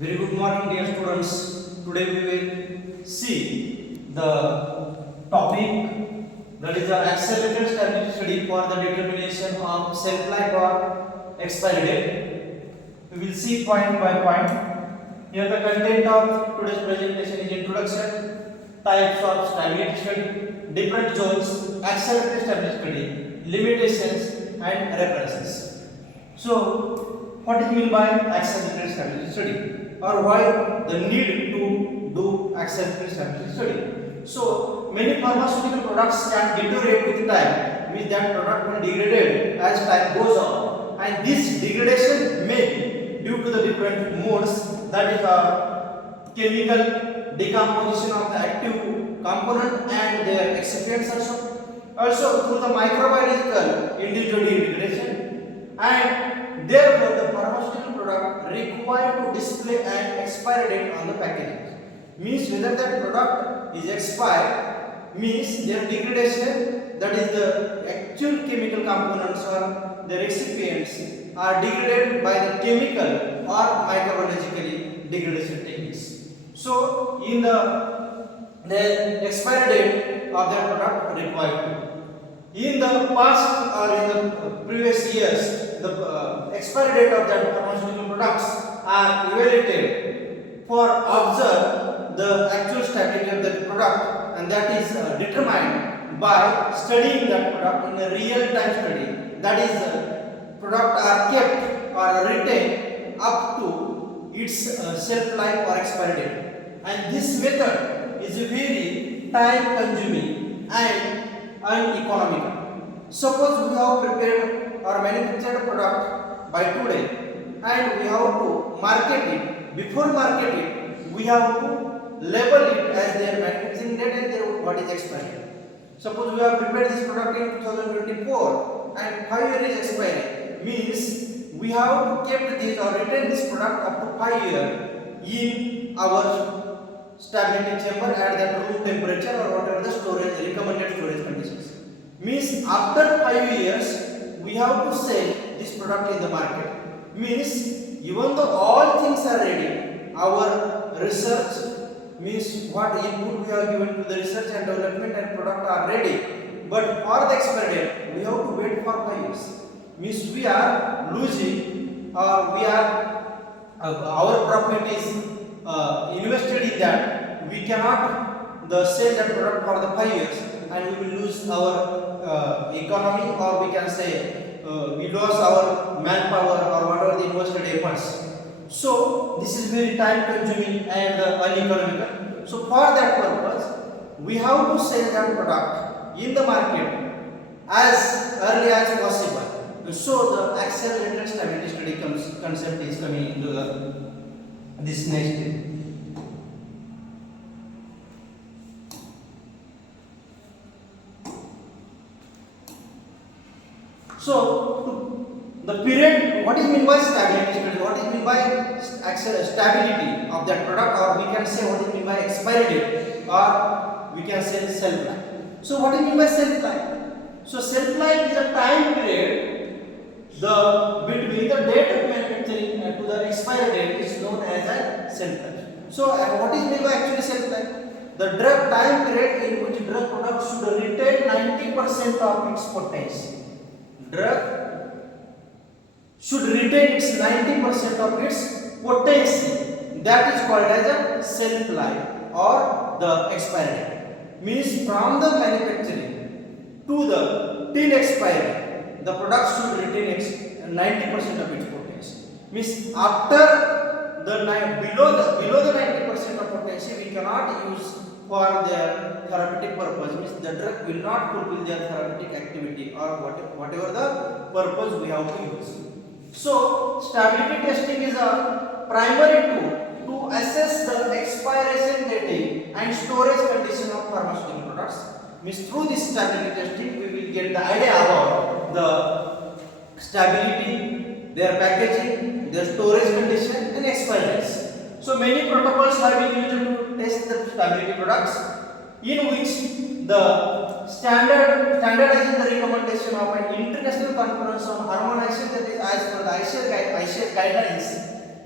Very good morning, dear students. Today we will see the topic that is the accelerated stability study for the determination of shelf life or expiry date. We will see point by point. Here the content of today's presentation is introduction, types of stability study, different zones, accelerated stability study, limitations and references. So, what is meant by accelerated stability study? Or why the need to do accelerated stability study? So, many pharmaceutical products can deteriorate with time, means that product will degrade as time goes on, and this degradation may be due to the different modes, that is chemical decomposition of the active component and their excipients also through the microbiological individual degradation, and therefore the pharmaceutical product required to display an expiry date on the packaging. Means whether that product is expired, means their degradation, that is the actual chemical components or the recipients are degraded by the chemical or microbiologically degradation techniques. So in the expiry date of that product required. In the past or in the previous years, the expiry date of that pharmaceutical products are evaluated for observe the actual stability of that product, and that is determined by studying that product in a real time study. That is, product are kept or retained up to its shelf life or expiry date, and this method is very time consuming and uneconomical. Suppose we have prepared or manufactured a product by today and we have to market it. Before market it, we have to label it as their manufacturing date and their what is expiry. Suppose we have prepared this product in 2024 and 5 years is expiry, means we have to keep this or retain this product up to 5 years in our stability chamber at that room temperature or whatever the storage recommended storage conditions. Means after 5 years we have to sell this product in the market. Means even though all things are ready, our research, means what input we have given to the research and development and product are ready, but for the expiry date we have to wait for 5 years. Means we are losing or we are our profit is invested in that, we cannot sell that product for the 5 years and we will lose our economy, or we can say we lost our manpower or whatever the invested efforts. So this is very time consuming and uneconomical. So for that purpose we have to sell that product in the market as early as possible. So the accelerated stability study concept is coming into this next day. So the period, what is meant by stability study? What is meant by stability of that product, or we can say what is meant by expiry date, or we can say shelf life. So what is meant by shelf life? So shelf life is a time period between the date of manufacturing to the expiry date is known as a shelf life. So what is meant by actually shelf life? The drug time period in which drug product should retain 90% of its potency. Drug should retain its 90% of its potency. That is called as a shelf life or the expiry date. Means from the manufacturing to the till expiry, the product should retain 90% of its potency. Means after the below the 90% of potency, we cannot use for their therapeutic purpose. Means the drug will not fulfill their therapeutic activity or whatever the purpose we have to use. So stability testing is a primary tool to assess the expiration dating and storage condition of pharmaceutical products. Means through this stability testing we will get the idea about the stability, their packaging, their storage condition and expiry dates. So many protocols have been used to test the stability products, in which the standardizing the recommendation of an international conference on harmonization, that is as per the ICS guidelines,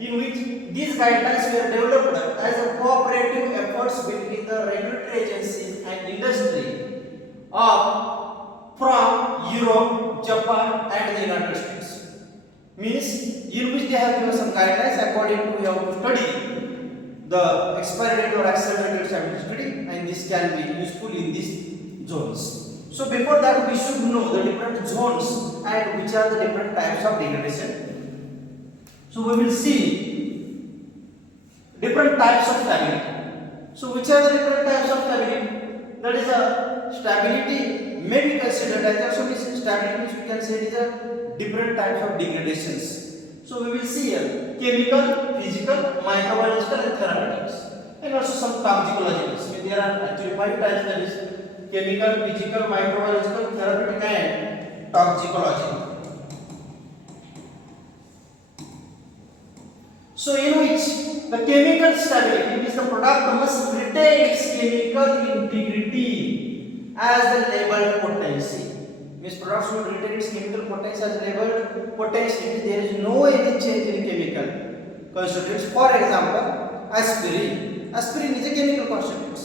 in which these guidelines were developed as a cooperative efforts between the regulatory agencies and industry of from Europe, Japan and the United States. Means in which they have given some guidelines according to you have to study the expiry date or accelerated stability study, and this can be useful in these zones. So before that we should know the different zones and which are the different types of degradation. So we will see different types of stability. So which are the different types of stability? That is a stability may be considered as also means stability, which we can say is a different types of degradations. So we will see here chemical, physical, microbiological and therapeutics, and also some toxicologicals. So there are actually 5 types, that is chemical, physical, microbiological, therapeutic and toxicological. So in which the chemical stability means the product must retain its chemical integrity as the labeled potency. Means product should retain its chemical potency as labeled potency, means there is no any change in chemical constituents. For example, aspirin. Aspirin is a chemical constituent,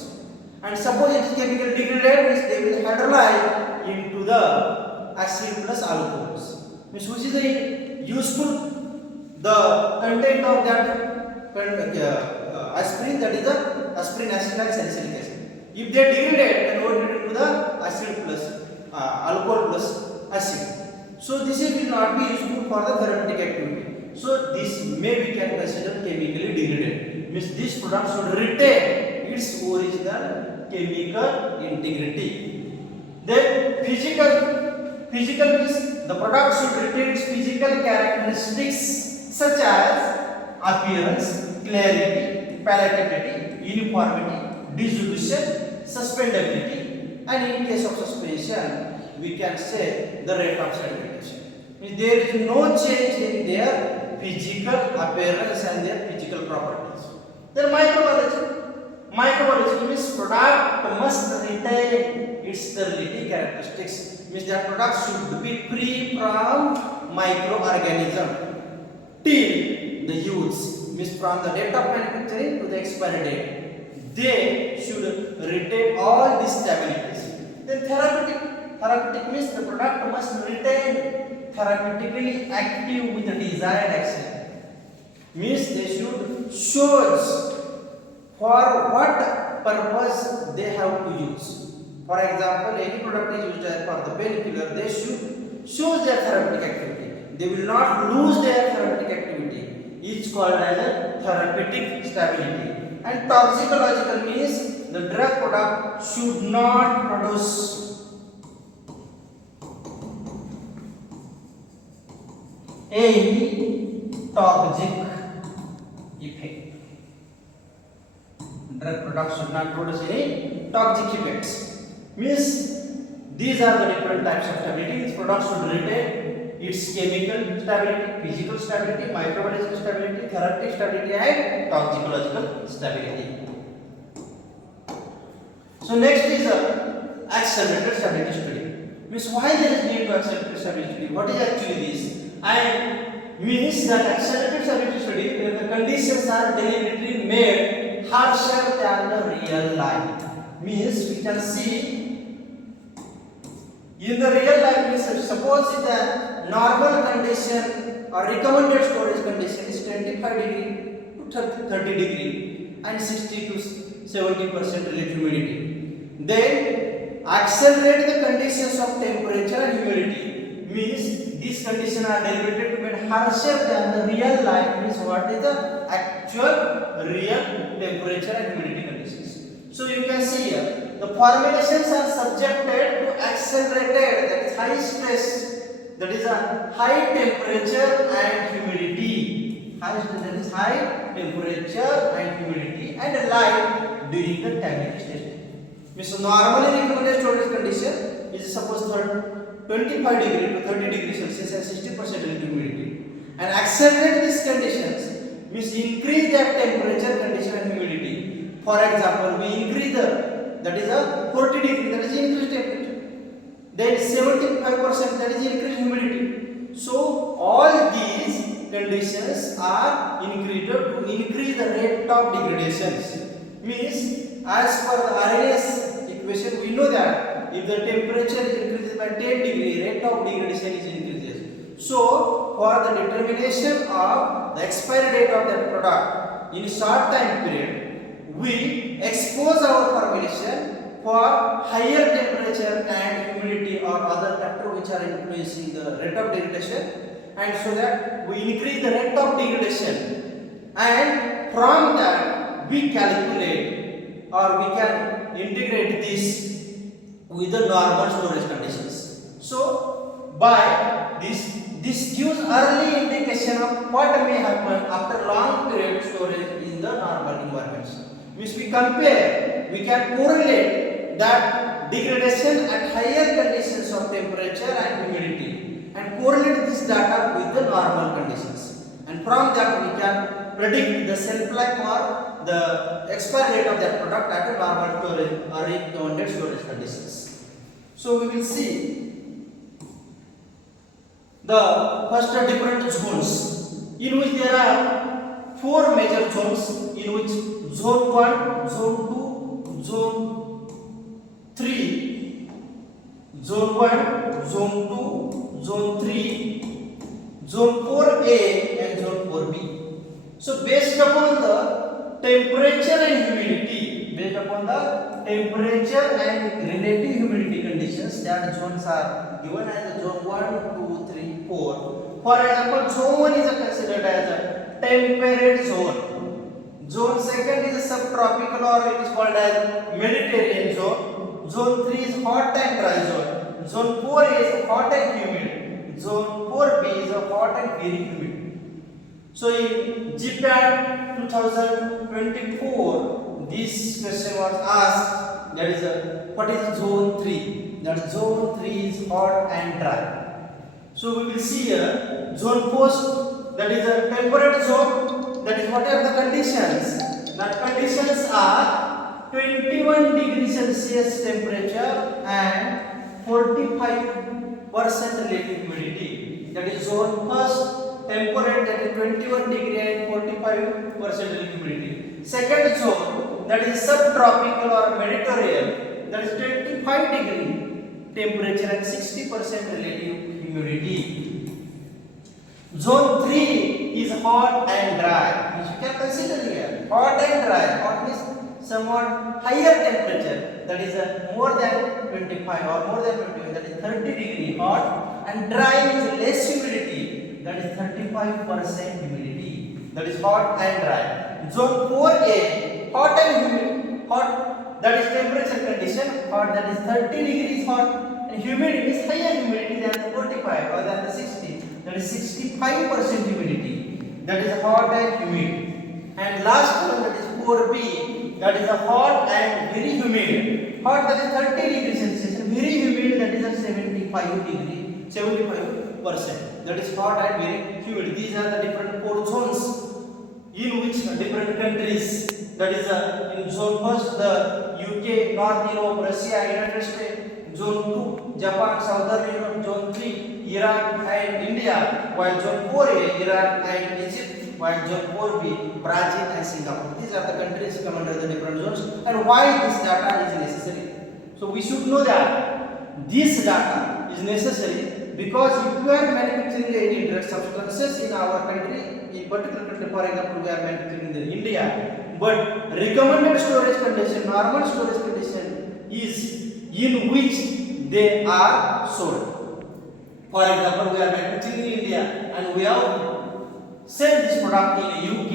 and suppose it is chemical degraded, means they will hydrolyze into the acid plus alcohols. Means which is the useful the content of that aspirin, that is the aspirin acid and salicylic acid. If they degrade, then convert it into the acid plus alcohol plus acid. So this will not be useful for the therapeutic activity. So this may be can consider chemically degraded. Means this product should retain its original chemical integrity. Then physical means the product should retain its physical characteristics such as appearance, clarity, palatability, uniformity, dissolution, suspendability, and in case of suspension we can say the rate of sedimentation. Means there is no change in their physical appearance and their physical properties. Then microbiology means product must retain its sterility characteristics. Means that product should be free from microorganism till the use, means from the date of manufacturing to the expiry date. They should retain all these stabilities. Then therapeutic means the product must retain therapeutically active with the desired action. Means they should shows for what purpose they have to use. For example, any product is used for the painkiller, they should show their therapeutic activity. They will not lose their therapeutic activity. It's called as a therapeutic stability. And toxicological means the drug product should not produce any toxic effect. Drug product should not produce any toxic effects. Means these are the different types of stability. This product should retain its chemical stability, physical stability, microbiological stability, therapeutic stability and toxicological stability. So next is accelerated stability study. Means why there is need to accelerated stability study? What is actually this? And means that accelerated stability study where the conditions are deliberately made harsher than the real life. Means we can see in the real life, means suppose the normal condition or recommended storage condition is 25 degree to 30 degree and 60 to 70% relative humidity. Then accelerate the conditions of temperature and humidity. Means these conditions are deliberately made harsher than the real life. Means what is the actual real temperature and humidity conditions. So you can see here the formulations are subjected to accelerated, that is high stress, that is a high temperature and humidity. High stress, that is high temperature and humidity and light during the stability testing. Means normally recommended storage condition is suppose 25 degree to 30 degree Celsius and 60% relative humidity. And accelerate these conditions means increase that temperature, condition and humidity. For example, we increase that is a 40 degree, that is increased temperature. Then 75%, that is increased humidity. So all these conditions are increased to increase the rate of degradations. Means as per the Arrhenius equation, we know that if the temperature increases by 10 degree, rate of degradation is increases. So for the determination of the expiry date of that product in short time period, we expose our formulation for higher temperature and humidity or other factor which are influencing the rate of degradation, and so that we increase the rate of degradation, and from that we calculate or we can integrate this with the normal storage conditions. So by this gives early indication of what may happen after long period storage in the normal environments. Means we compare, we can correlate that degradation at higher conditions of temperature and humidity and correlate this data with the normal conditions, and from that we can predict the shelf life or the expiry date of that product at a normal storage or recommended storage conditions. So we will see the first different zones in which there are 4 major zones, in which zone 1, zone 2, zone 3, zone 1, zone 2, zone 3, zone 4A and zone 4B. So based upon the temperature and humidity, relative humidity conditions, that zones are given as a zone 1, 2, 3, 4. For example, zone 1 is considered as a temperate zone. Zone 2 is a subtropical, or it is called as Mediterranean zone. Zone 3 is hot and dry zone. Zone 4 is hot and humid. Zone 4B is a hot and very humid. So in GPAT 2024, this question was asked, that is what is zone 3? That zone 3 is hot and dry. So we will see here zone post, that is a temperate zone. That is what are the conditions? That conditions are 21 degrees Celsius temperature and 45% relative humidity. That is zone first, temperate, that is 21 degree and 45% relative humidity. Second zone, that is subtropical or Mediterranean, that is 25 degree temperature and 60% relative humidity. Zone 3 is hot and dry. Which you can consider here. Hot and dry. Hot means somewhat higher temperature, that is more than 25 or more than 21, that is 30 degree hot, and dry means less humidity, that is 35% humidity. That is hot and dry. Zone 4A, hot and humid. Hot, that is temperature condition. Hot, that is 30 degrees hot, and humidity is higher humidity than the 45 or than the 60. That is 65% humidity. That is hot and humid. And last one, that is 4B, that is a hot and very humid. Hot, that is 30 degrees Celsius, and very humid, that is a 75%. That is hot and very humid. These are the different 4 zones in which different countries. That is in zone first, the UK, North Europe, Russia, United States. Zone 2, Japan, Southern Europe. Zone 3, Iran and India. While zone 4A, Iran and Egypt. While zone 4B, Brazil and Singapore. These are the countries come under the different zones. And why this data is necessary? So we should know that this data is necessary, because if we are manufacturing any drug substances in our country, in particular country, for example, we are manufacturing in India, but recommended storage condition, normal storage condition is in which they are sold. For example, we are manufacturing in India and we have sell this product in UK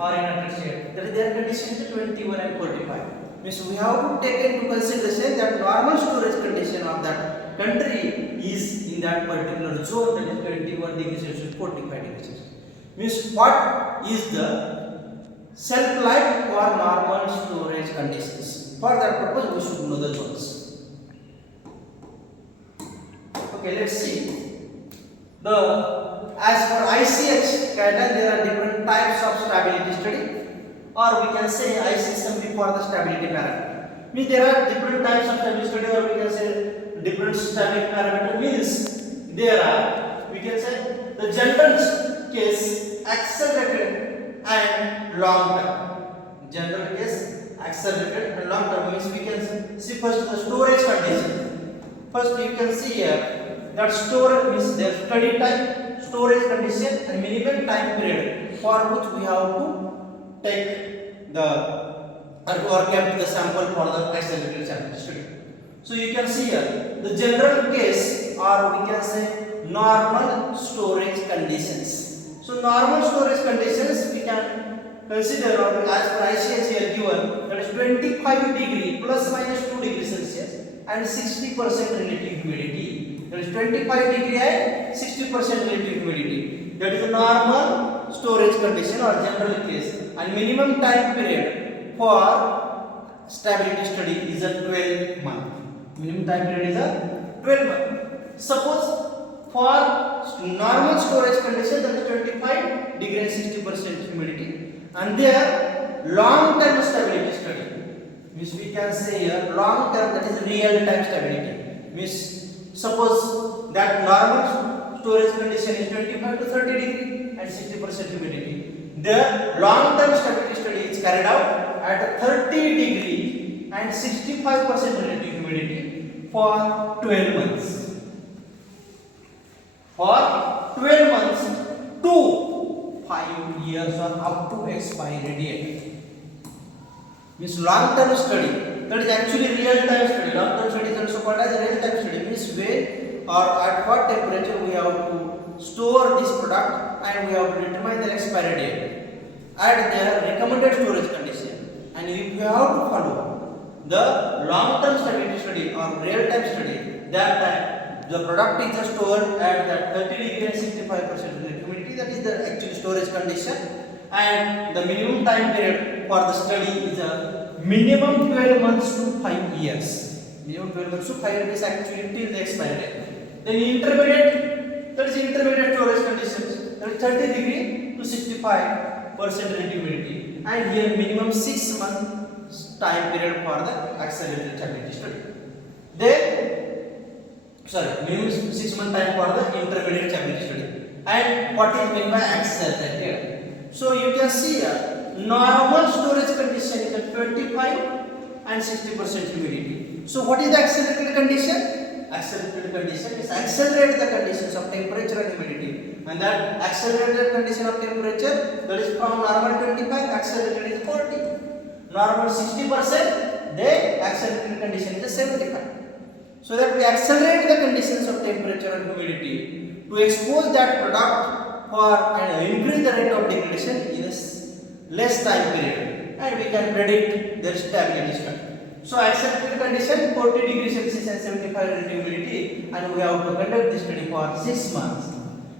or United States. That is their condition is 21 and 45. Means we have to take into consideration that normal storage condition of that country is in that particular zone, that is 21 degrees Celsius, 45 degrees Celsius. Means what is the shelf life for normal storage conditions? For that purpose, we should know the zones. Okay, let's see. As for ICH guideline, there are different types of stability study, or we can say ICSMB for the stability parameter. Means there are different types of stability study, or we can say different stability parameter. Means there are, we can say, the general case accelerated and long term. General case accelerated and long term means we can see first the storage condition. First you can see here that storage means their study time, storage condition and minimum time period for which we have to take the or kept the sample for the accelerated sample study. So you can see here the general case or we can say normal storage conditions. So normal storage conditions we can consider or as per ICS here given that is 25 degree plus minus 2 degrees Celsius and 60% relative humidity. That is 25 degree and 60% relative humidity. That is a normal storage condition or general case. And minimum time period for stability study is a 12 month. Minimum time period is a 12 month. Suppose for normal storage condition that is 25 degree and 60% humidity, and there long term stability study means we can say here long term, that is real time stability means suppose that normal storage condition is 25 to 30 degree and 60% humidity. The long term stability study is carried out at 30 degree and 65% relative humidity for 12 months. For 12 months to 5 years or up to expiry date. Means long term study, that is actually real time study. Long term study is also called as real time study, means when or at what temperature we have to store this product and we have to determine the expiry date at their recommended storage condition. And if we have to follow the long term stability study or real time study, that time the product is stored at that 30 degree and 65% humidity, that is the actual storage condition, and the minimum time period for the study is a minimum 12 months to 5 years. Minimum 12 months to 5 years actually till the expiry date. Then intermediate, that is intermediate storage conditions, that is 30 degree to 65% relative humidity, and here minimum 6 months time period for the accelerated stability study. Then minimum 6 month time for the intermediate stability study. And what is meant by accelerated? So you can see here normal storage condition is at 25 and 60% humidity. So what is the accelerated condition? Accelerated condition is accelerate the conditions of temperature and humidity, and that accelerated condition of temperature, that is from normal 25, accelerated is 40. Normal 60%, then accelerated condition is 75. So that we accelerate the conditions of temperature and humidity to expose that product for and increase the rate of degradation in a less time period, and we can predict their stability study. So accelerated condition 40 degrees Celsius and 75 relative humidity, and we have to conduct this study for 6 months.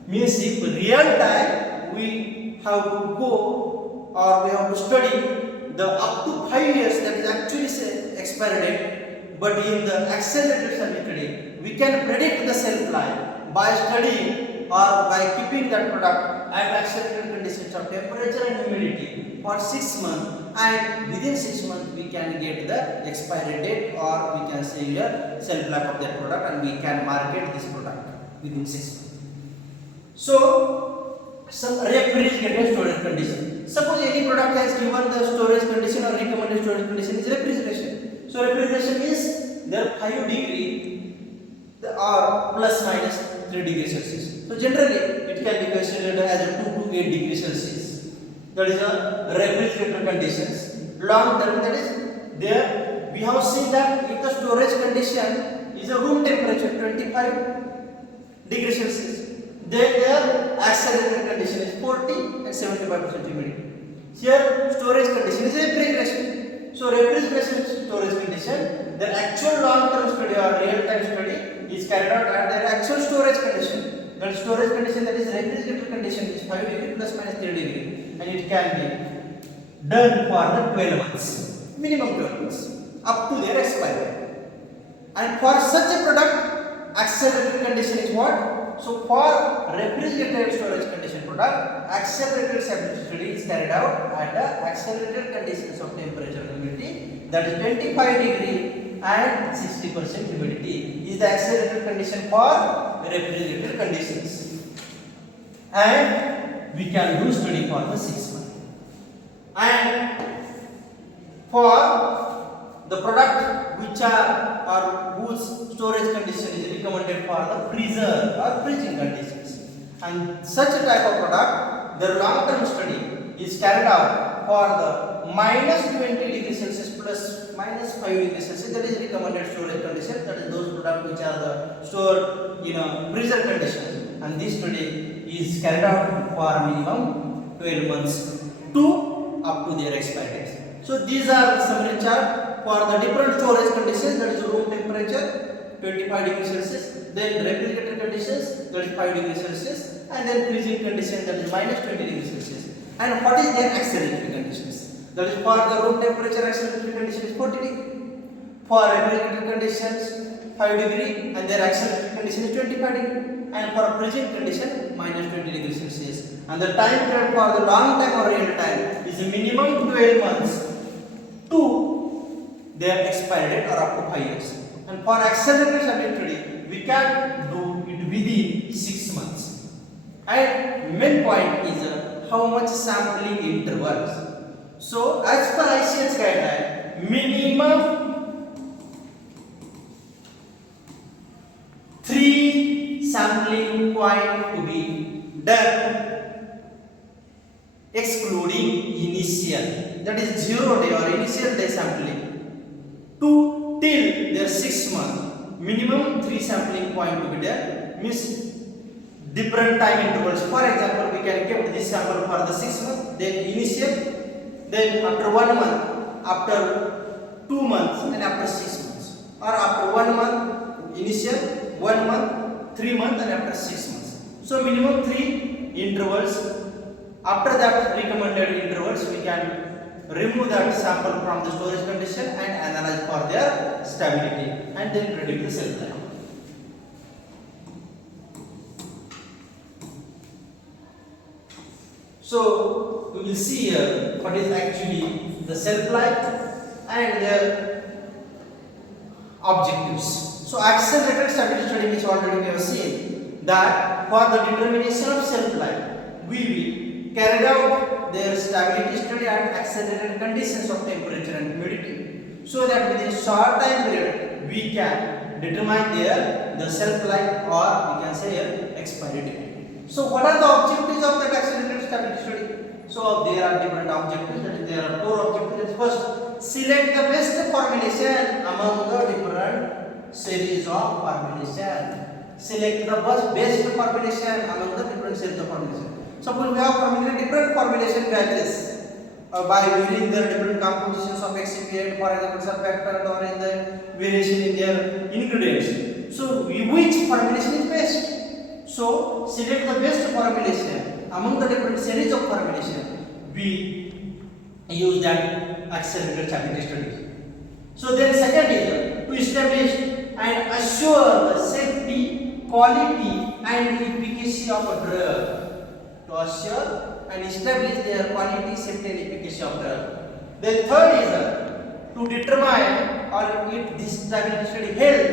Means if real time we have to go or we have to study the up to 5 years, that is actually say expiry date. But in the accelerated study, we can predict the shelf life by studying or by keeping that product at accelerated conditions of temperature and humidity for 6 months, and within 6 months we can get the expiry date or we can say the shelf life of that product, and we can market this product within 6 months. So, some refrigerated storage condition. Suppose any product has given the storage condition or recommended storage condition is refrigeration. So refrigeration is there 5 degree or plus minus 3 degrees Celsius. So generally it can be considered as a 2 to 8 degrees Celsius. That is a refrigerator conditions. Long term, that is there we have seen that if the storage condition is a room temperature 25 degrees Celsius, then their accelerated condition is 40 and 75% humidity. Here storage condition is refrigeration. So refrigeration storage condition, the actual long-term study or real-time study is carried out at their actual storage condition. That storage condition, that is refrigerator condition, is 5 degree plus minus 3 degree, and it can be done for the 12 months, minimum 12 months, up to their expiry. And for such a product, accelerated condition is what? So for refrigerated storage condition product, accelerated stability study is carried out at the accelerated conditions of temperature and humidity, that is 25 degree and 60% humidity is the accelerated condition for refrigerated conditions. And we can do study for the 6 months. And for the product which are or whose storage condition is recommended for the freezer or freezing conditions, and such a type of product, the long term study is carried out for the minus 20 degrees Celsius plus minus 5 degrees Celsius. That is recommended storage condition. That is those products which are the stored in a freezer condition, and this study is carried out for minimum 12 months to up to their expiry dates. So these are the summary chart for the different storage conditions. That is room temperature 25 degrees Celsius, then refrigerator conditions, that is 5 degrees Celsius, and then freezing condition, that is minus 20 degrees Celsius. And what is their accelerated conditions? That is for the room temperature accelerated condition is 40 degree, for refrigerator conditions 5 degree, and their accelerated condition is 25 degree, and for freezing condition minus 20 degrees Celsius. And the time period for the long time or real time is a minimum 12 months to their expiry date or up to 5 years. And for accelerated stability, we can do it within 6 months. And main point is how much sampling intervals. So as per ICS guideline, minimum 3 sampling point to be done, excluding initial, that is 0 day or initial day sampling, to till their 6 month. Minimum 3 sampling point to be there, means different time intervals. For example, we can keep this sample for the 6 months, then initial, then after 1 month, after 2 months, and after 6 months, or after 1 month initial, 1 month, 3 months, and after 6 months. So minimum 3 intervals. After that recommended intervals, we can remove that sample from the storage condition and analyze for their stability, and then predict the shelf life. So we will see here what is actually the shelf life and their objectives. So accelerated stability study, which already we have seen, that for the determination of shelf life, we will carry out their stability study at accelerated conditions of temperature and humidity, so that within a short time period we can determine the shelf life, or we can say expiry date. So what are the objectives of that accelerated stability study? So there are different objectives. That is, there are 4 objectives. First, select the best formulation among the different series of formulation. Select the best formulation among the different series of formulation. Suppose we have formulated different formulation batches by varying their different compositions of excipient, for example surfactant, or in the variation in their ingredients. So which formulation is best? So select the best formulation among the different series of formulation. We use that accelerated stability study. So then second is to establish and assure the safety, quality, and efficacy of a drug. To assure and establish their quality, safety, and efficacy of drug. Then third is to determine, or if this stability study help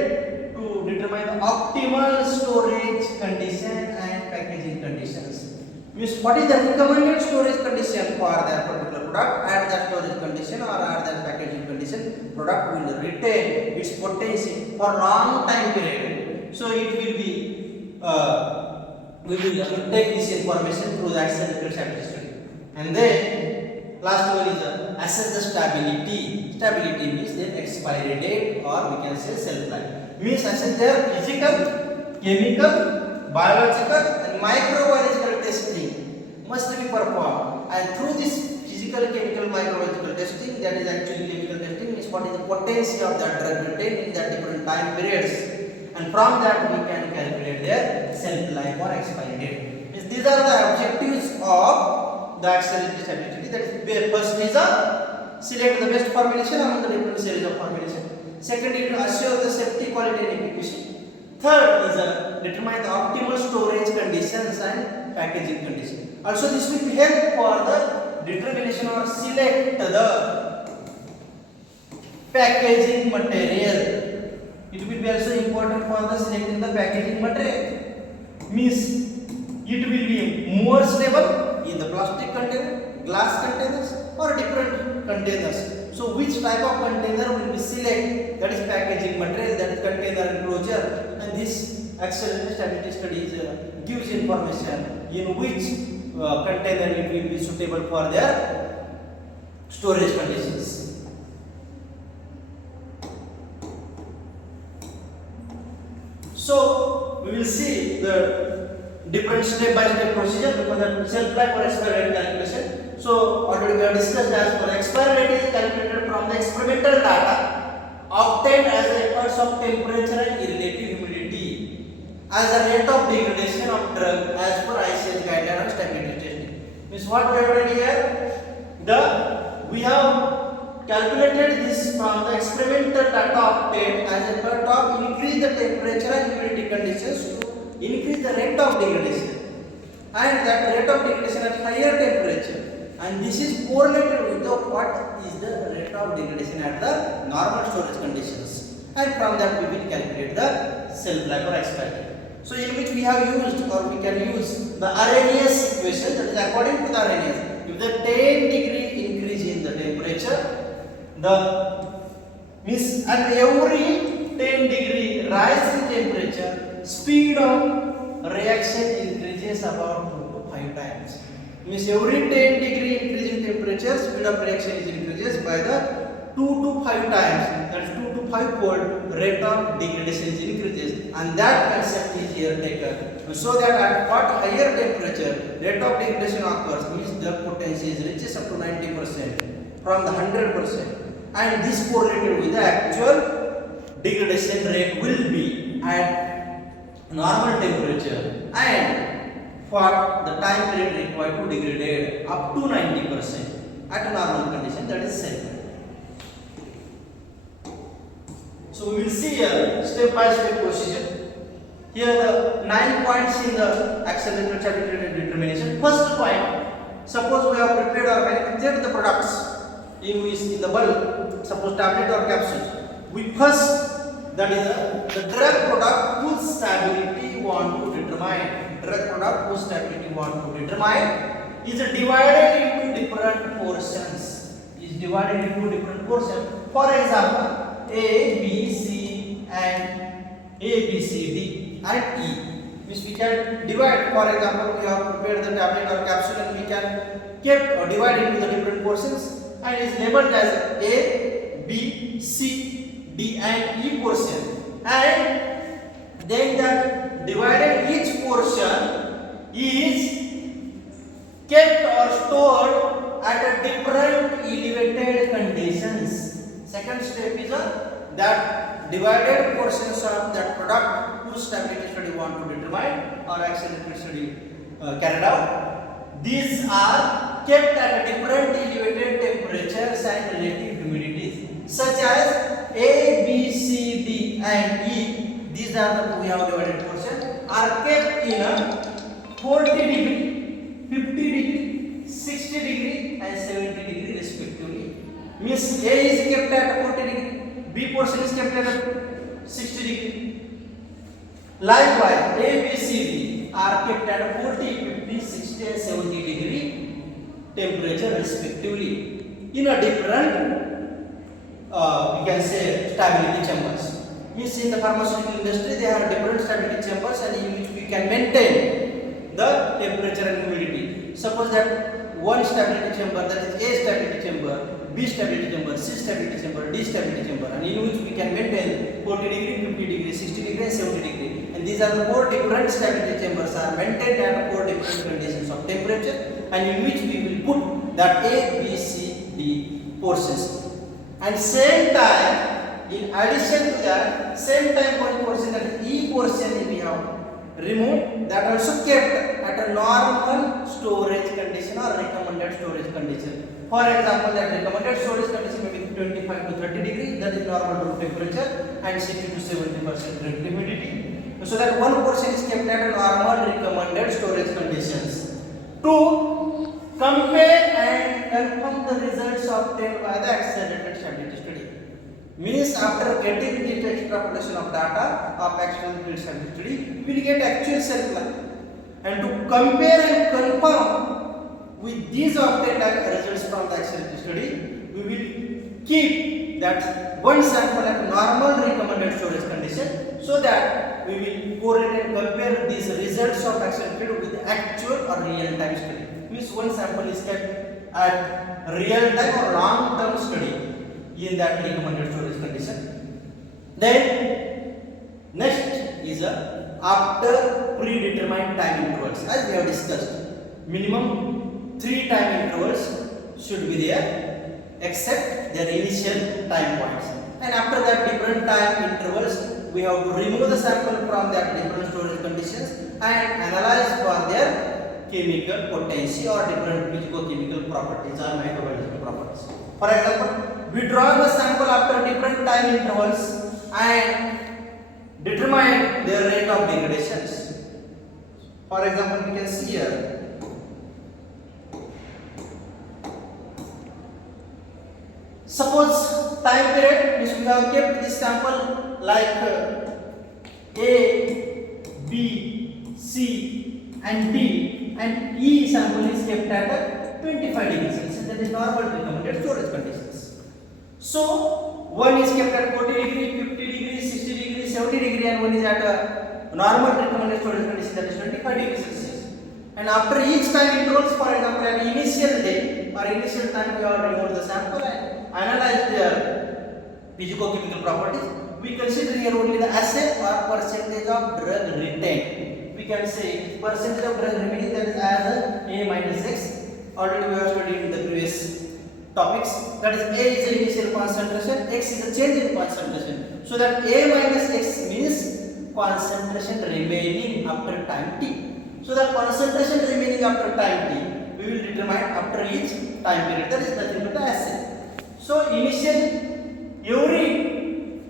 to determine the optimal storage condition and packaging conditions. Means what is the recommended storage condition for that particular product? At that storage condition or at that packaging condition, product will retain its potency for long time period. So it will be we will take this information through the accelerated stability study. And then last one is assess the stability. Stability means their expiry date, or we can say shelf life. Means assess their physical, chemical, biological, and microbiological testing must be performed. And through this physical, chemical, microbiological testing, that is actually chemical testing, means what is the potency of that drug retained in that different time periods. And from that we can calculate their shelf life or expiry date. Means these are the objectives of the accelerated stability. That is, first is select the best formulation among the different series of formulation. Second is to assure the safety, quality, and efficacy. Third is determine the optimal storage conditions and packaging conditions. Also, this will help for the determination or select the packaging material. It will be also important for the selecting the packaging material. Means it will be more stable, in the plastic container, glass containers, or different containers. So which type of container will be select? That is packaging material, that is container enclosure, and this accelerated stability studies gives information in which container it will be suitable for their storage conditions. So we will see the different step-by-step procedure for the shelf life or expiry date calculation. So already we have discussed as for expiry date is calculated from the experimental data obtained as efforts of temperature and relative humidity as the rate of degradation of drug as per ICH guideline of stability testing. Means what we have done here? We have calculated this from the experimental data obtained as a part of increase the temperature and humidity conditions to increase the rate of degradation, and that rate of degradation at higher temperature, and this is correlated with the what is the rate of degradation at the normal storage conditions, and from that we will calculate the shelf life or expiry. So in which we have used or we can use the Arrhenius equation, that is according to the Arrhenius, if the 10-degree increase in the temperature, means at every 10-degree rise in temperature, speed of reaction increases about 2 to 5 times. Means every 10-degree increase in temperature, speed of reaction is increases by the 2 to 5 times. That is 2 to 5 fold rate of degradation is increases, and that concept is here taken. So that at what higher temperature rate of degradation occurs, means the potency is reaches up to 90% from the 100%. And this correlated with the actual degradation rate will be at normal temperature, and for the time period required to degrade up to 90% at normal condition, that is safe. So we will see here step by step procedure. Here the 9 points in the accelerated stability determination. First point, suppose we have prepared or manufactured the products in which in the bulk, suppose tablet or capsules. We first, that is the drug product whose stability we want to determine. Drug product whose stability we want to determine is divided into different portions. Is divided into different portions. For example, A, B, C, and A, B, C, D, and E. Means we can divide. For example, we have prepared the tablet or capsule, and we can keep or divide into the different portions, and is labeled as A, B, C, D, and E portion. And then the divided each portion is kept or stored at a different elevated conditions. Second step is that divided portions of that product whose stability study want to determine or accelerated study carried out. These are kept at a different elevated temperatures and relative humidities, such as A, B, C, D, and E. These are the we have divided portion are kept in a 40 degree, 50 degree, 60 degree, and 70 degree respectively. Means A is kept at 40 degree, B portion is kept at 60 degree. Likewise, A, B, C, D are kept at 40, 50, 60, and 70 degree temperature respectively in a different we can say stability chambers. Means in the pharmaceutical industry they have different stability chambers, and in which we can maintain the temperature and humidity. Suppose that one stability chamber, that is A stability chamber, B stability chamber, C stability chamber, D stability chamber, and in which we can maintain 40 degree, 50 degree, 60 degree, and 70 degree. And these are the 4 different stability chambers are maintained at 4 different conditions of temperature, and in which we will put that A, B, C, D portions. And same time, in addition to that, same time one portion, that is E portion, we have removed, that also kept at a normal storage condition or recommended storage condition. For example, that recommended storage condition may be 25 to 30 degree, that is normal room temperature, and 60 to 70% relative humidity. So that one portion is kept at a normal recommended storage conditions to compare and confirm the results obtained by the accelerated stability study. Means after getting the extrapolation of data of accelerated stability study, we will get actual shelf life, and to compare and confirm with these obtained results from the accelerated study, we will keep that one sample at normal recommended storage condition, so that we will correlate and compare these results of accelerated with the actual or real time study. Means one sample is kept at real time or long term study in that recommended storage condition. Then next is after predetermined time intervals, as we have discussed. Minimum 3 time intervals should be there except their initial time points, and after that different time intervals we have to remove the sample from that different storage conditions and analyze for their chemical potency or different physicochemical properties or microbiological properties. For example, we draw the sample after different time intervals and determine their rate of degradations. For example, we can see here. Suppose time period, means we have kept this sample like A, B, C and D, and E sample is kept at 25 degrees Celsius. That is normal recommended storage conditions. So one is kept at 40 degree, 50 degree, 60 degree, 70 degree, and one is at a normal recommended storage condition, that is 25 degrees Celsius. And after each time intervals, for example, at initial day or initial time, we have removed the sample and analyze their physicochemical properties. We consider here only the assay or percentage of drug retained. We can say percentage of drug remaining, that is as A minus X. Already we have studied in the previous topics. That is A is the initial concentration, X is the change in concentration. So that A minus X means concentration remaining after time t. So that concentration remaining after time t, we will determine after each time period. That is nothing but the assay. So initially every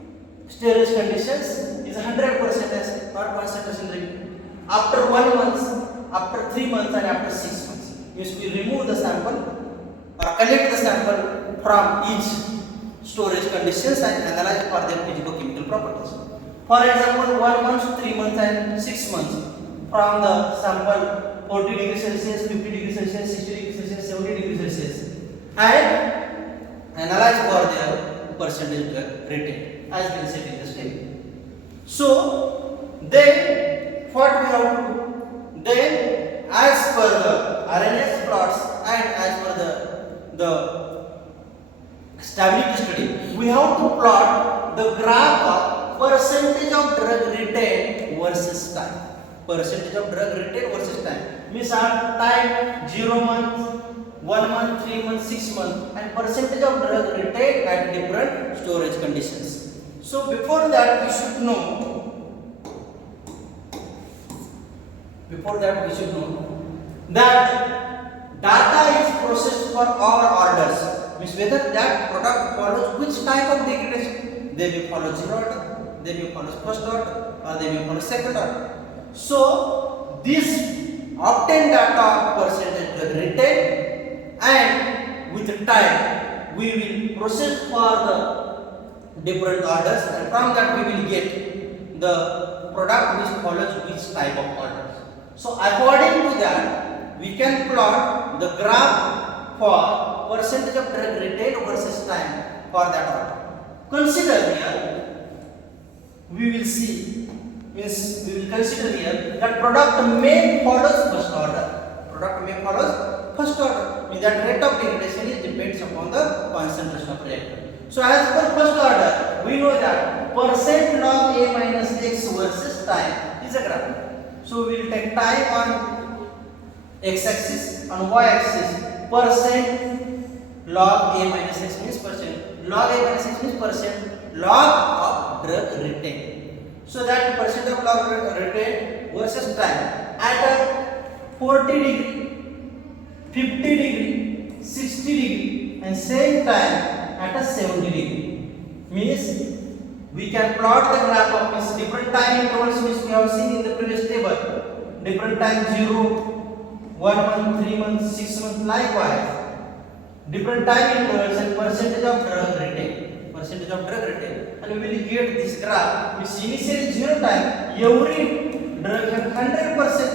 storage conditions is 100% assay or concentration remaining. After 1 month, after 3 months, and after 6 months, means we remove the sample or collect the sample from each storage conditions and analyze for their physicochemical properties. For example, 1 month, 3 months, and 6 months. From the sample 40 degrees Celsius, 50 degrees Celsius, 60 degrees Celsius, 70 degrees Celsius, and analyze for their percentage drug retained, as we said in the statement. So then what we have to do? Then as per the RNS plots and as per the stability study, we have to plot the graph of percentage of drug retained versus time. Percentage of drug retained versus time. Means our time 0 month, 1 month, 3 months, 6 months, and percentage of drug retained at different storage conditions. So before that we should know that data is processed for all orders. Means whether that product follows which type of degradation. They may follow 0 order, they may follow first order, or they may follow second order. So this obtained data of percentage drug retained, and with time we will process for the different orders, and from that we will get the product which follows which type of orders. So according to that we can plot the graph for percentage of drug retained versus time for that order. Consider here, we will consider here that product may follows first order. Product may follows first order. Means that rate of degradation is depends upon the concentration of reactor. So as per first order, we know that percent log A minus X versus time is a graph. So we will take time on x-axis, on y-axis percent log A minus X means percent. Log A minus X means percent log of drug retained. So that percent of log retained versus time at 40 degree, 50 degree, 60 degree, and same time at a 70 degree. Means we can plot the graph of means different time intervals which we have seen in the previous table. Different time 0, 1 month, 3 months, 6 months, likewise. Different time intervals and percentage of drug retained. And we will get this graph which initially 0 time, every drug has 100%.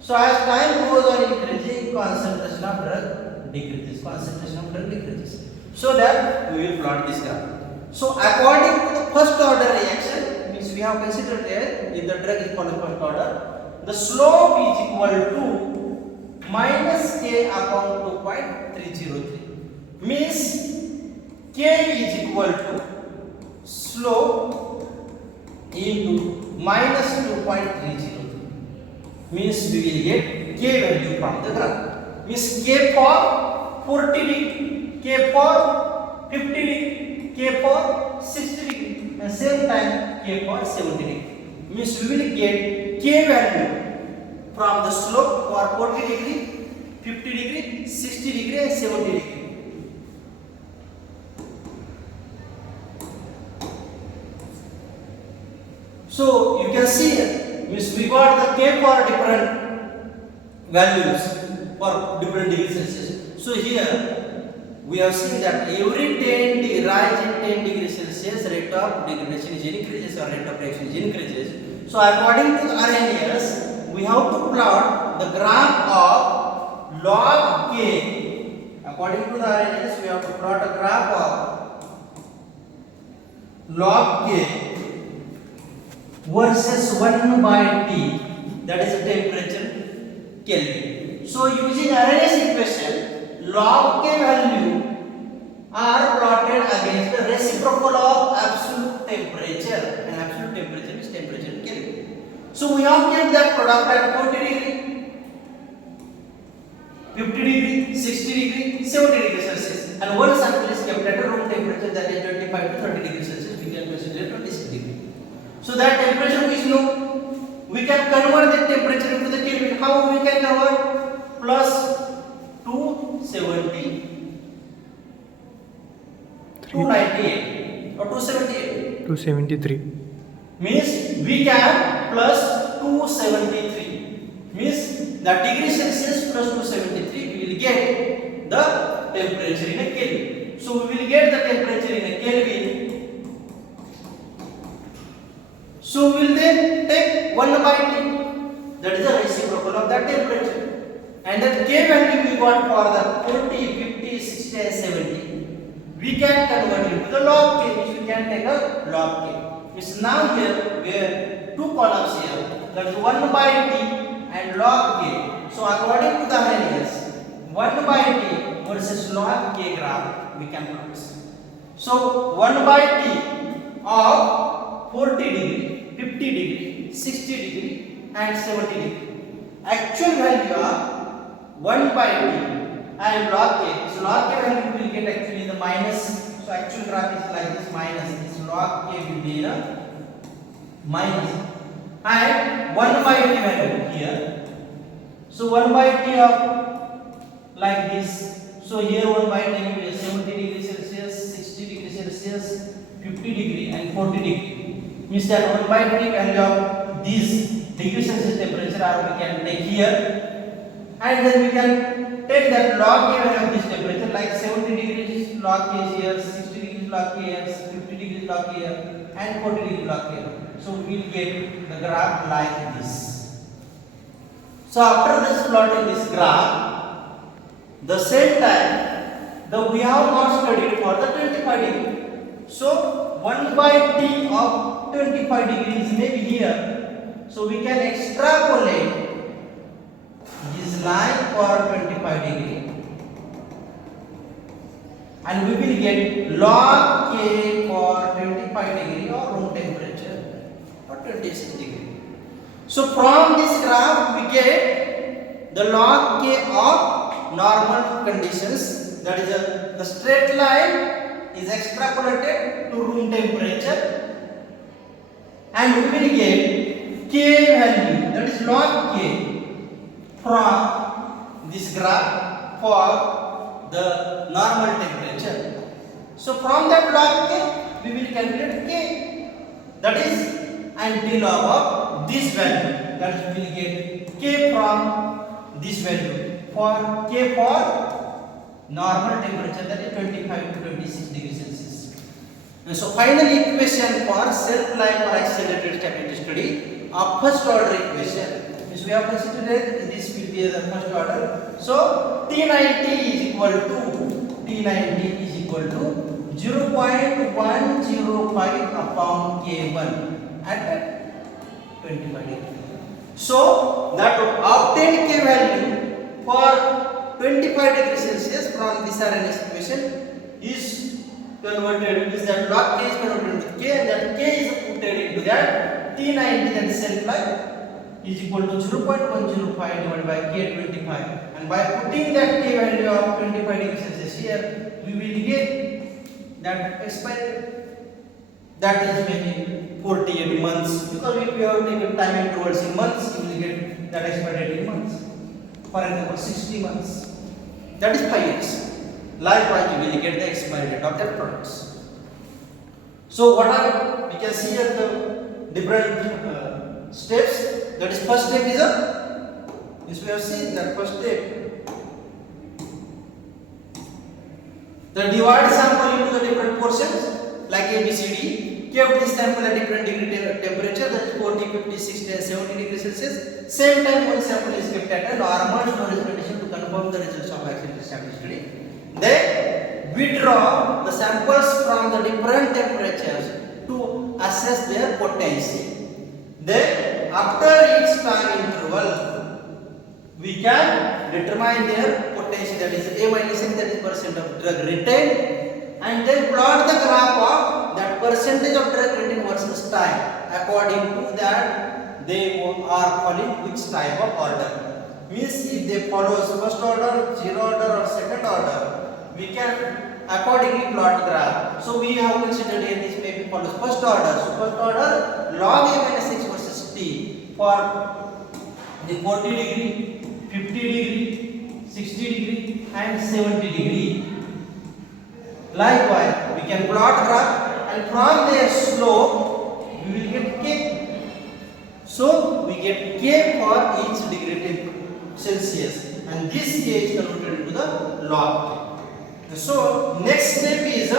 So as time goes on increasing, concentration of drug decreases. Concentration of drug decreases. So that we will plot this graph. So according to the first order reaction, means we have considered that if the drug is for the first order, the slope is equal to minus k upon 2.303. Means k is equal to slope into minus 2.303. Means we will get k value from the graph. Means k for 40 degree, k for 50 degree, k for 60 degree, and same time k for 70 degree. Means we will get k value from the slope for 40 degree, 50 degree, 60 degree, and 70 degree. So you can see here, means we got the k for different values for different degrees Celsius. So here we have seen that every 10 degree rise in 10 degrees Celsius, rate of degradation is increases or rate of reaction is increases. So according to the RNAs, we have to plot the graph of log k. According to the RNAs, we have to plot a graph of log k versus 1 by T, that is the temperature Kelvin. So using RNA's equation, log k value are plotted against the reciprocal of absolute temperature, and absolute temperature is temperature in Kelvin. So we have kept that product at 40 degree, 50 degree, 60 degree, 70 degree Celsius, and one sample is kept at a room temperature, that is 25 to 30 degrees Celsius. We can consider 26 degree. So that temperature is known. We can convert that temperature into the Kelvin. How we can convert? Plus 270, 298 or 278. 273. Means we can plus 273. Means the degree Celsius plus 273, we will get the temperature in a Kelvin. So we will get the temperature in a Kelvin. So will then take 1 by T, that is the reciprocal of that temperature, and the k value we got for the 40, 50, 60 and 70, we can convert into the log k, which we can take a log k. Means now here we have two columns here, that is 1 by T and log k. So according to the RNAs, 1 by T versus log k graph we can plot. So 1 by T of 40 degree, 50 degree, 60 degree and 70 degree. Actual value of 1 by T and log k. So log k value will get actually the minus. So actual graph is like this minus. This log k will be a minus. And 1 by T value here. So 1 by T of like this. So here 1 by T will be 70 degree Celsius, 60 degree Celsius, 50 degree and 40 degree. Means that 1 by T value of this degree Celsius temperature we can take here, and then we can take that log k value of this temperature, like 70 degrees log k is here, 60 degrees log k here, 50 degrees log k here, and 40 degrees log k here. So we will get the graph like this. So after this plotting this graph, the same time we have not studied for the 25 degree. So 1 by T of 25 degrees may be here. So we can extrapolate this line for 25 degree, and we will get log k for 25 degree or room temperature or 26 degree. So from this graph we get the log k of normal conditions, that is the straight line is extrapolated to room temperature, and we will get k value, that is log k, from this graph for the normal temperature. So from that log k we will calculate k, that is anti-log of this value, that is we will get k from this value for k for normal temperature, that is 25 to 26 degrees Celsius. And so final equation for self-life or accelerated stability study of first order equation is we have considered this will T is the first order. So T90 is equal to 0.105 upon K1 at 25 degree. So that obtained K value for 25 degrees Celsius from this RNS equation is converted, is that log K is converted into K, and that K is put into that T90, that is self life, is equal to 0.105 divided by K25, and by putting that K value of 25 degrees Celsius here, we will get that expiry, that is maybe 48 months, because if you have taken time intervals in months, you will get that expiry date in months. For example, 60 months, that is 5 years. Likewise, you will get the expiry date of that products. So what are, we can see here the different steps. That is, first step is we have seen that first step, the divide sample into the different portions like A, B, C, D, kept this sample at different degree temperature, that is 40, 50, 60 and 70 degrees Celsius. Same time one sample is kept at a normal storage condition to confirm the results of accident sample study. Then withdraw the samples from the different temperatures to assess their potency. Then after each time interval, we can determine their potency, that is A minus X, that is percent of drug retained, and then plot the graph of that percentage of drug retained versus time. According to that, they are following which type of order. Means if they follow first order, zero order or second order, we can accordingly plot graph. So we have considered here this maybe follows first order. So first order log A minus X versus T for the 40 degree, 50 degree, 60 degree and 70 degree. Likewise, we can plot graph, and from their slope we will get K. So we get K for each degree Celsius, and this K is converted into the log K. So next step is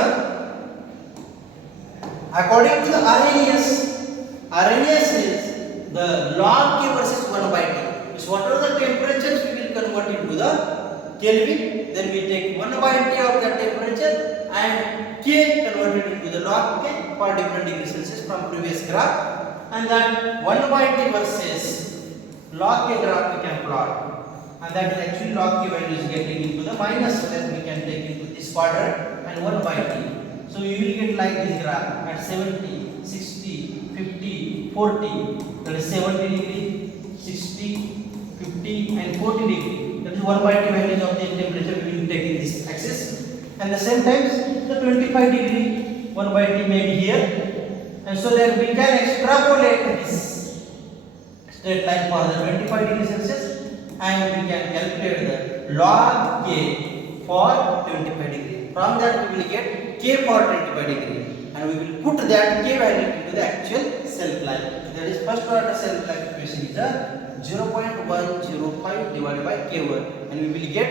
according to the RNS is the log K versus 1 by T. So whatever the temperatures we will convert into the Kelvin, then we take 1 by T of that temperature and K converted into the log K for different degrees Celsius from previous graph, and that 1 by T versus log K graph we can plot, and that is actually log K value is getting into the minus, then we can take into this quadrant and 1 by T. So you will get like this graph at 70, 60, 50, 40, that is 70 degree, 60, 50 and 40 degree. That is 1 by T values of the temperature we will take in this axis. And the same times the 25 degree 1 by T may be here, and so that we can extrapolate this straight line for the 25 degrees Celsius, and we can calculate the log K for 25 degree. From that we will get K for 25 degree, and we will put that K value into the actual self life. That is first order self life equation is a 0.105 divided by K1, and we will get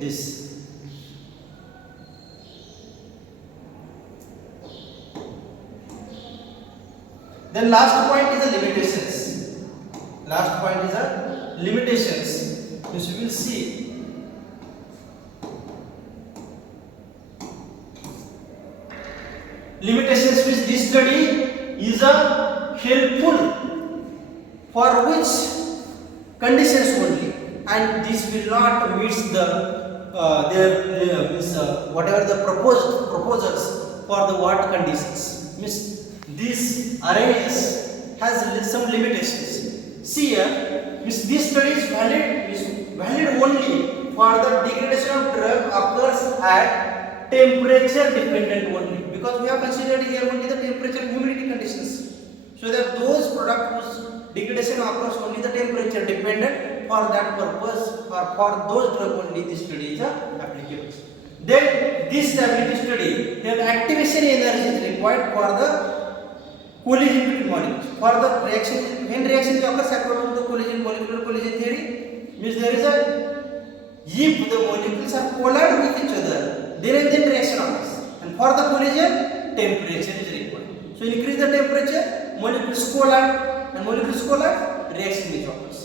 this. Then last point is the limitations. Last point is the limitations, which we will see. Limitations which this study is helpful for which conditions only, and this will not meet the whatever the proposals for the what conditions. Means this RNS has some limitations. See here, this study is valid only for the degradation of drug occurs at temperature dependent only, because we have considered here only the temperature and humidity conditions. So that those products whose degradation occurs only the temperature dependent, for that purpose or for those drug only this study is applicable. Then this stability study, the activation energy is required for the collision between molecules. For the reaction, when reaction occurs according to the molecular collision theory, means there is if the molecules are collide with each other, then reaction occurs. And for the collision, temperature is required. So increase the temperature, molecules collide, and molecules collide, reaction is occurs.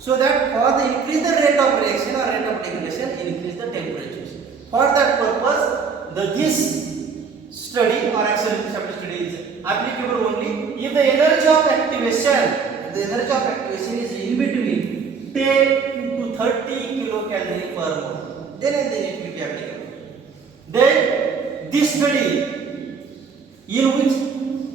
So that for the increase the rate of reaction or rate of degradation, increase the temperatures. For that purpose, this study or acceleration study is applicable only if the energy of activation is in between 10 to 30 kilocalorie per mole. Then it will be applicable. Then this study in which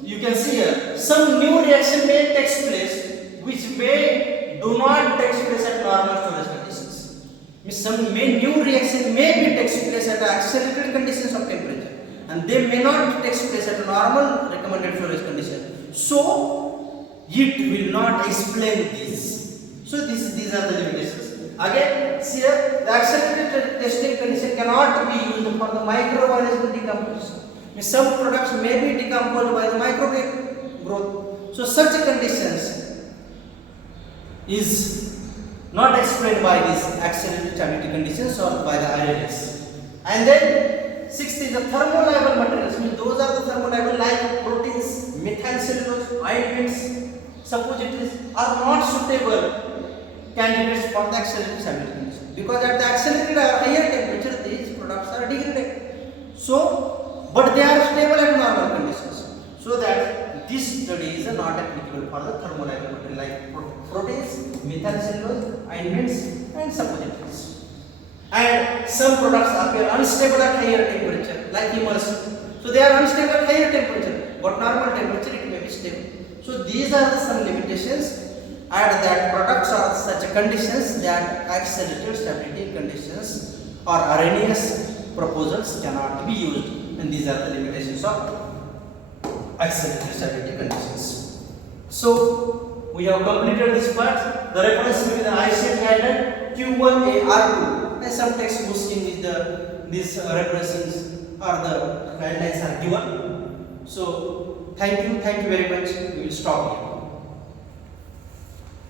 you can see here some new reaction may take place which may do not take place at normal storage conditions. Means some new reaction may be takes place at accelerated conditions of temperature and they may not take place at normal recommended storage condition. So it will not explain this. So these are the limitations. Again, see here the accelerated testing condition cannot be used for the microorganism decomposition. Means some products may be decomposed by the microbial growth. So such conditions is not explained by these accelerated stability conditions or by the RLS. And then sixth is the thermolabile materials. Means those are the thermolabile like proteins, methyl cellulose, ointments, suppositories are not suitable candidates for the accelerated stability condition because at the accelerated or higher temperature these products are degraded. So, but they are stable at normal conditions. So that this study is not applicable for the thermolabile material like proteins, methyl cellulose, ointments, and suppositories. And some products appear unstable at higher temperature like emulsion. So they are unstable at higher temperature, but normal temperature it may be stable. So these are the some limitations. And that products are such conditions that accelerated stability conditions or Arrhenius proposals cannot be used, and these are the limitations of accelerated stability conditions. So we have completed this part. The reference will be the ICM guideline Q1AR2 and some textbooks in which these references or the guidelines are given. So thank you very much. We will stop here.